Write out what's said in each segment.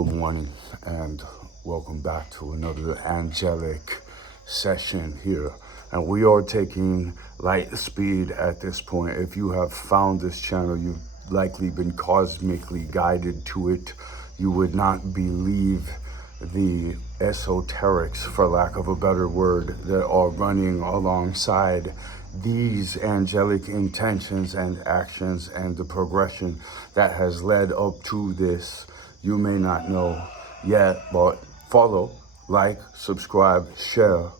Good morning and welcome back to another Angelic session here. And we are taking light speed at this point. If you have found this channel, you've likely been cosmically guided to it. You would not believe the esoterics, for lack of a better word, that are running alongside these angelic intentions and actions and the progression that has led up to this. You may not know yet, but follow, like, subscribe, share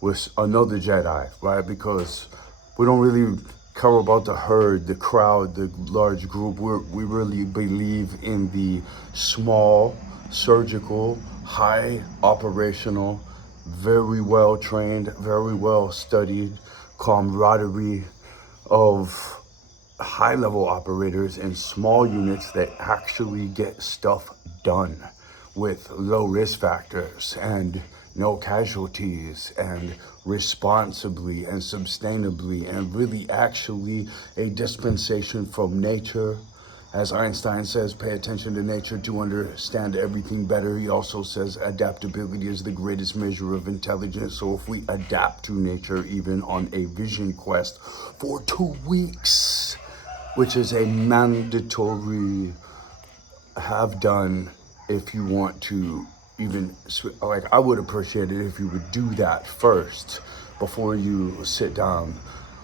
with another Jedi, right? Because we don't really care about the herd, the crowd, the large group. We really believe in the small, surgical, high operational, very well trained, very well studied camaraderie of high-level operators in small units that actually get stuff done with low risk factors and no casualties and responsibly and sustainably, and really actually a dispensation from nature. As Einstein says, pay attention to nature to understand everything better. He also says adaptability is the greatest measure of intelligence. So if we adapt to nature, even on a vision quest for 2 weeks, which is a mandatory have done if you want to even, like, I would appreciate it if you would do that first before you sit down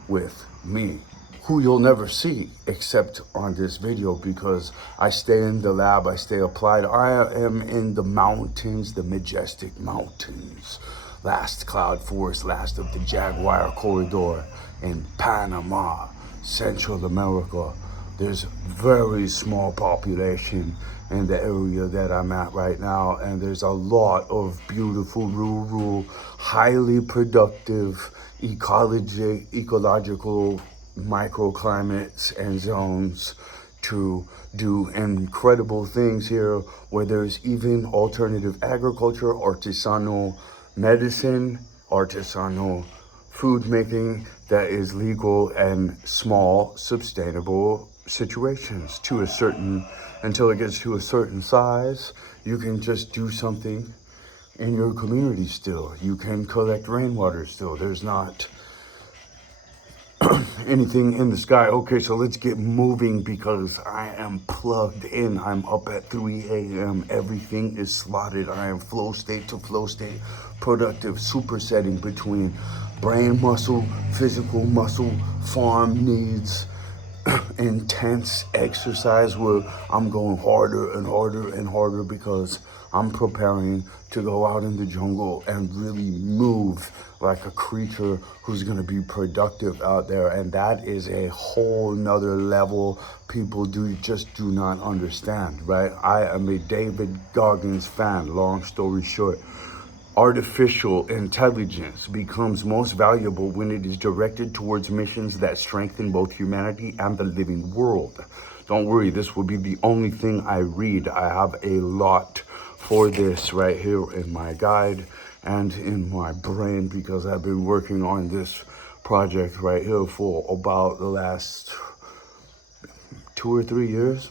with me, who you'll never see except on this video, because I stay in the lab, I stay applied. I am in the mountains, the majestic mountains, last cloud forest, last of the Jaguar corridor in Panama, Central America. There's very small population in the area that I'm at right now, and there's a lot of beautiful, rural, highly productive, ecological microclimates and zones to do incredible things here, where there's even alternative agriculture, artisanal medicine, artisanal food making that is legal, and small, sustainable situations to a certain, until it gets to a certain size, you can just do something in your community still. You can collect rainwater still. There's not anything in the sky. Okay, so let's get moving because I am plugged in. I'm up at 3 a.m. Everything is slotted. I am flow state to flow state, productive supersetting between brain muscle, physical muscle, farm needs, intense exercise where I'm going harder and harder and harder because I'm preparing to go out in the jungle and really move like a creature who's going to be productive out there. And that is a whole nother level people do not understand, right? I am a David Goggins fan. Long story short, artificial intelligence becomes most valuable when it is directed towards missions that strengthen both humanity and the living world. Don't worry, this will be the only thing I read. I have a lot for this right here in my guide and in my brain, because I've been working on this project right here for about the last 2 or 3 years.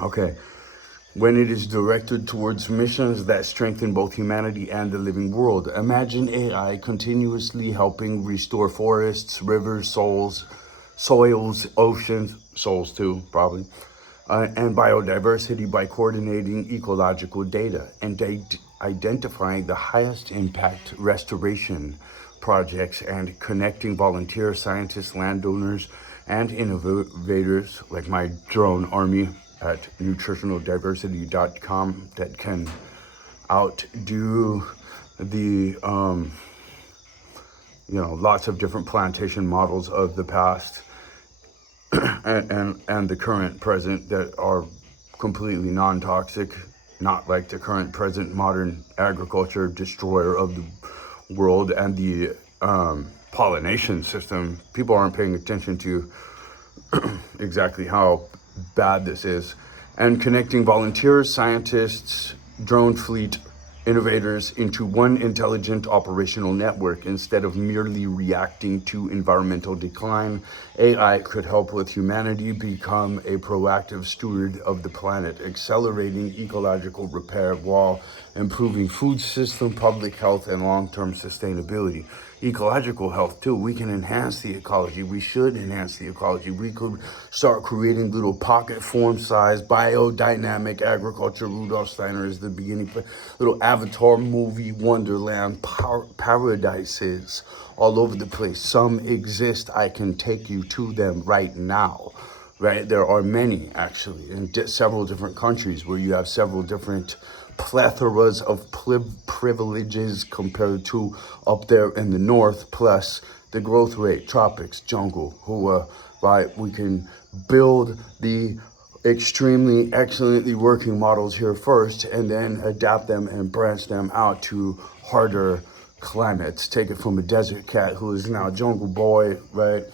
Okay. When it is directed towards missions that strengthen both humanity and the living world. Imagine AI continuously helping restore forests, rivers, soils, oceans, souls too, probably, and biodiversity by coordinating ecological data and identifying the highest impact restoration projects and connecting volunteers, scientists, landowners, and innovators like my drone army at nutritionaldiversity.com that can outdo the lots of different plantation models of the past and the current present that are completely non-toxic, not like the current present modern agriculture destroyer of the world and the pollination system. People aren't paying attention to exactly how bad this is. And connecting volunteers, scientists, drone fleet, innovators into one intelligent operational network. Instead of merely reacting to environmental decline, AI could help with humanity become a proactive steward of the planet, accelerating ecological repair while improving food system, public health, and long-term sustainability. Ecological health too. We can enhance the ecology. We should enhance the ecology. We could start creating little pocket form size biodynamic agriculture. Rudolf Steiner is the beginning. Little Avatar movie wonderland paradises all over the place. Some exist. I can take you to them right now. Right? There are many actually in several different countries where you have several different plethoras of privileges compared to up there in the north, plus the growth rate, tropics, jungle, right, we can build the extremely excellently working models here first and then adapt them and branch them out to harder climates. Take it from a desert cat who is now a jungle boy, right?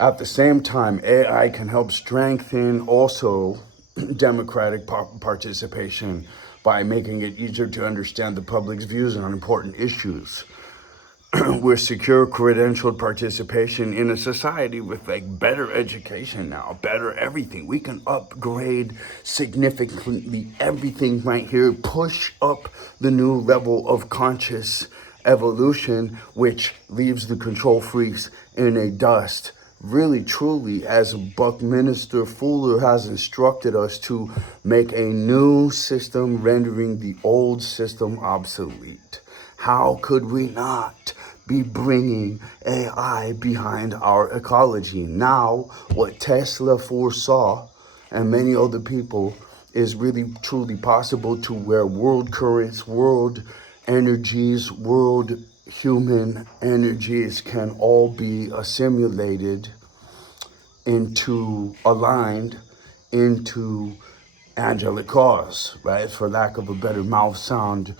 At the same time, AI can help strengthen also democratic participation by making it easier to understand the public's views on important issues. With secure credentialed participation in a society with like better education now, better everything. We can upgrade significantly everything right here, push up the new level of conscious evolution, which leaves the control freaks in a dust. Really, truly, as Buckminster Fuller has instructed us to make a new system, rendering the old system obsolete. How could we not be bringing AI behind our ecology? Now, what Tesla foresaw and many other people is really, truly possible, to where world currents, world energies, world human energies can all be assimilated into, aligned into angelic cause, right? For lack of a better mouth sound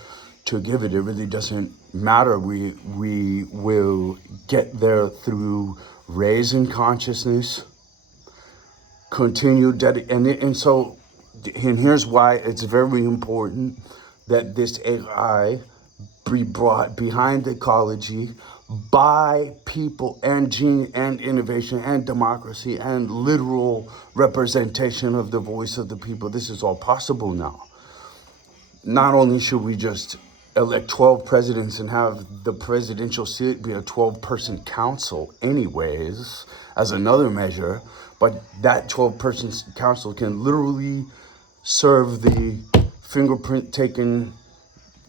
to give it, it really doesn't matter. We will get there through raising consciousness, continue and so, and here's why it's very important that this AI be brought behind ecology by people and innovation and democracy and literal representation of the voice of the people. This is all possible now. Not only should we just elect 12 presidents and have the presidential seat be a 12-person council anyways, as another measure, but that 12-person council can literally serve the fingerprint-taken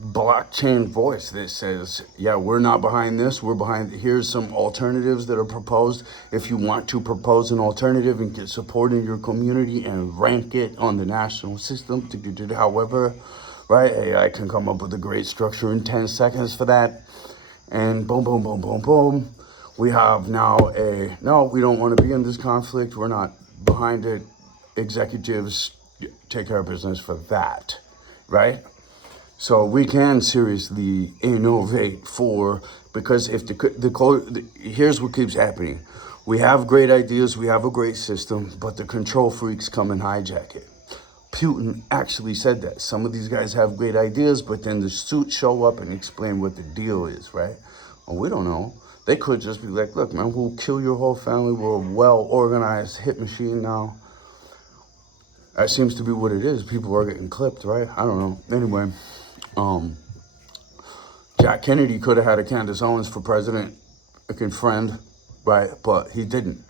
blockchain voice that says, yeah, we're not behind this, we're behind, here's some alternatives that are proposed. If you want to propose an alternative and get support in your community and rank it on the national system, however, right, AI can come up with a great structure in 10 seconds for that. And boom, boom, boom, boom, boom. We have now no, we don't want to be in this conflict. We're not behind it. Executives take care of business for that, right? So we can seriously innovate because if here's what keeps happening. We have great ideas, we have a great system, but the control freaks come and hijack it. Putin actually said that. Some of these guys have great ideas, but then the suits show up and explain what the deal is, right? Well, we don't know. They could just be like, look, man, we'll kill your whole family. We're a well-organized hit machine now. That seems to be what it is. People are getting clipped, right? I don't know. Anyway, Jack Kennedy could have had a Candace Owens for president, a friend, right? But he didn't.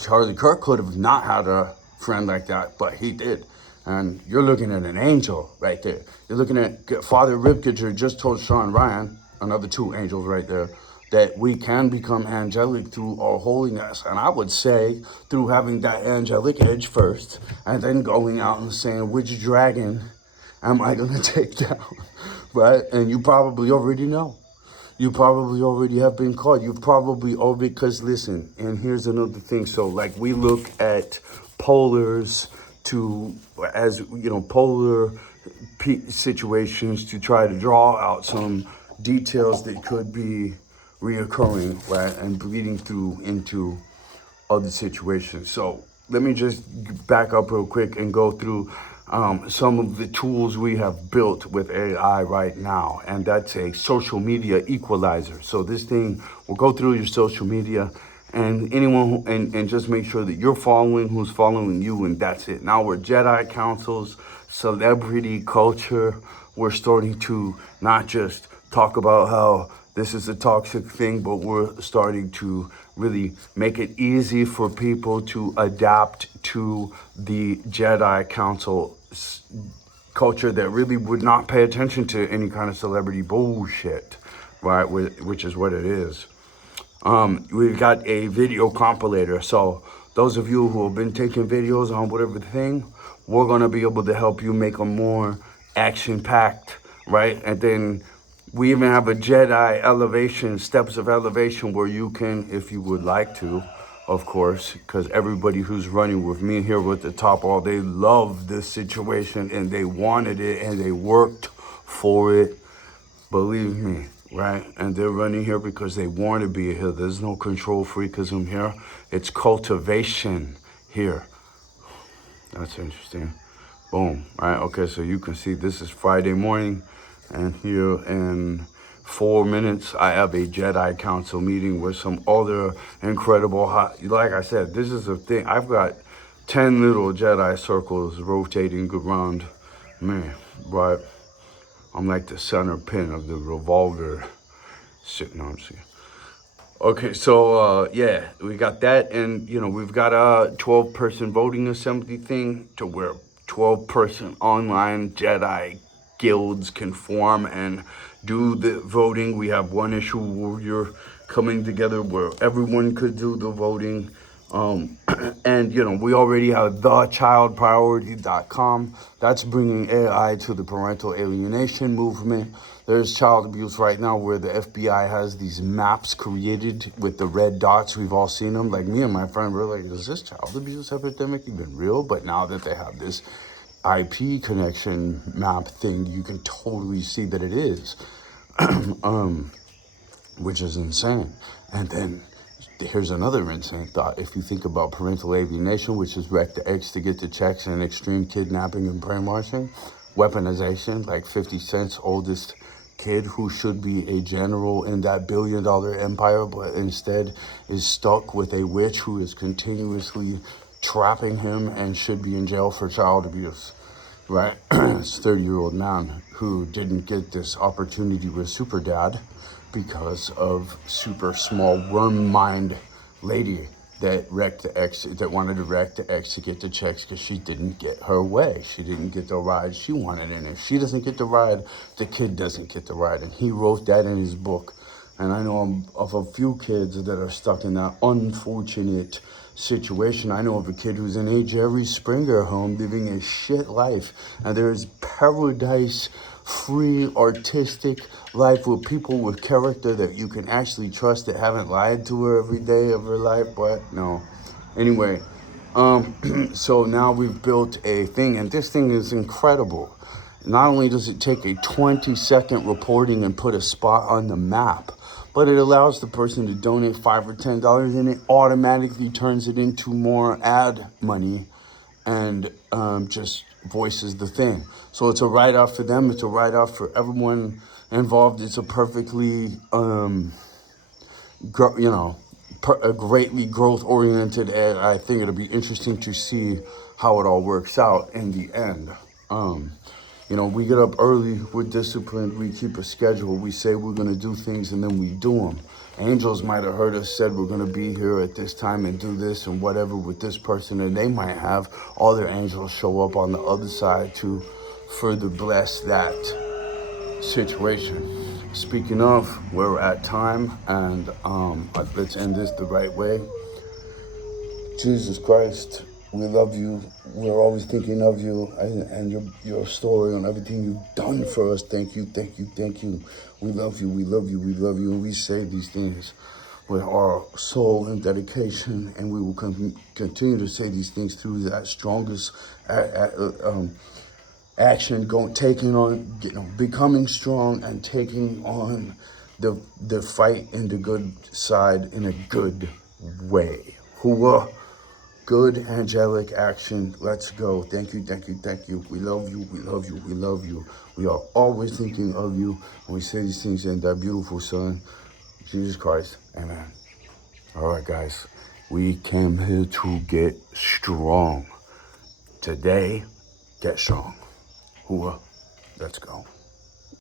Charlie Kirk could have not had a friend like that, but he did. And you're looking at an angel right there. You're looking at Father Ripkitcher just told Sean Ryan, another two angels right there, that we can become angelic through our holiness. And I would say through having that angelic edge first, and then going out and saying, which dragon am I going to take down, right? And you probably already know. You probably already have been caught. You've probably already, because listen, and here's another thing. So like we look at polars as you know, polar situations to try to draw out some details that could be reoccurring, right, and bleeding through into other situations. So let me just back up real quick and go through some of the tools we have built with AI right now, and that's a social media equalizer. So this thing will go through your social media, and anyone and just make sure that you're following who's following you, and that's it. Now we're Jedi councils, celebrity culture. We're starting to not just talk about how this is a toxic thing, but we're starting to really make it easy for people to adapt to the Jedi Council culture that really would not pay attention to any kind of celebrity bullshit, right? Which is what it is. We've got a video compilator. So those of you who have been taking videos on whatever thing, we're gonna be able to help you make them more action-packed, right? And then we even have a Jedi elevation, steps of elevation, where you can, if you would like to, of course, because everybody who's running with me here with the top all, they love this situation and they wanted it and they worked for it, believe me, right? And they're running here because they want to be here. There's no control freakism here. It's cultivation here. That's interesting. Boom, right? Okay, so you can see this is Friday morning, and here in 4 minutes, I have a Jedi Council meeting with some other incredible, like I said, this is a thing. I've got 10 little Jedi circles rotating around me, right? I'm like the center pin of the revolver. Shit, no, I'm just kidding. Okay, so yeah, we got that, and we've got a 12-person voting assembly thing to where 12-person online Jedi guilds can form and do the voting. We have one issue where you're coming together where everyone could do the voting. And we already have thechildpriority.com. That's bringing AI to the parental alienation movement. There's child abuse right now where the FBI has these maps created with the red dots. We've all seen them. Like me and my friend were like, is this child abuse epidemic even real? But now that they have this IP connection map thing, you can totally see that it is, which is insane. And then here's another insane thought. If you think about parental alienation, which is wreck the eggs to get the checks, and extreme kidnapping and brainwashing, weaponization, like 50 Cent's oldest kid who should be a general in that billion-dollar empire, but instead is stuck with a witch who is continuously trapping him and should be in jail for child abuse, right? It's a 30-year-old man who didn't get this opportunity with Super Dad because of super small worm mind lady that wrecked the ex, that wanted to wreck the ex to get the checks because she didn't get her way. She didn't get the ride she wanted, and if she doesn't get the ride, the kid doesn't get the ride. And he wrote that in his book. And I know of a few kids that are stuck in that unfortunate situation. I know of a kid who's in a Jerry Springer home living a shit life, and there's paradise free artistic life with people with character that you can actually trust, that haven't lied to her every day of her life. But no, anyway, so now we've built a thing, and this thing is incredible. Not only does it take a 20-second reporting and put a spot on the map, but it allows the person to donate $5 or $10, and it automatically turns it into more ad money and just voices the thing. So it's a write-off for them. It's a write-off for everyone involved. It's a perfectly, a greatly growth-oriented ad. I think it'll be interesting to see how it all works out in the end. We get up early, we're disciplined, we keep a schedule, we say we're gonna do things and then we do them. Angels might have heard us said we're gonna be here at this time and do this and whatever with this person, and they might have all their angels show up on the other side to further bless that situation. Speaking of, we're at time, and let's end this the right way. Jesus Christ, we love you. We're always thinking of you and your story and everything you've done for us. Thank you, thank you, thank you. We love you, we love you, we love you. And we say these things with our soul and dedication, and we will continue to say these things through that strongest action, taking on, becoming strong and taking on the fight in the good side in a good way. Hooah. Good angelic action. Let's go. Thank you, thank you, thank you. We love you, we love you, we love you. We are always thinking of you when we say these things in that beautiful Son, Jesus Christ. Amen. All right, guys. We came here to get strong. Today, get strong. Hooah. Let's go.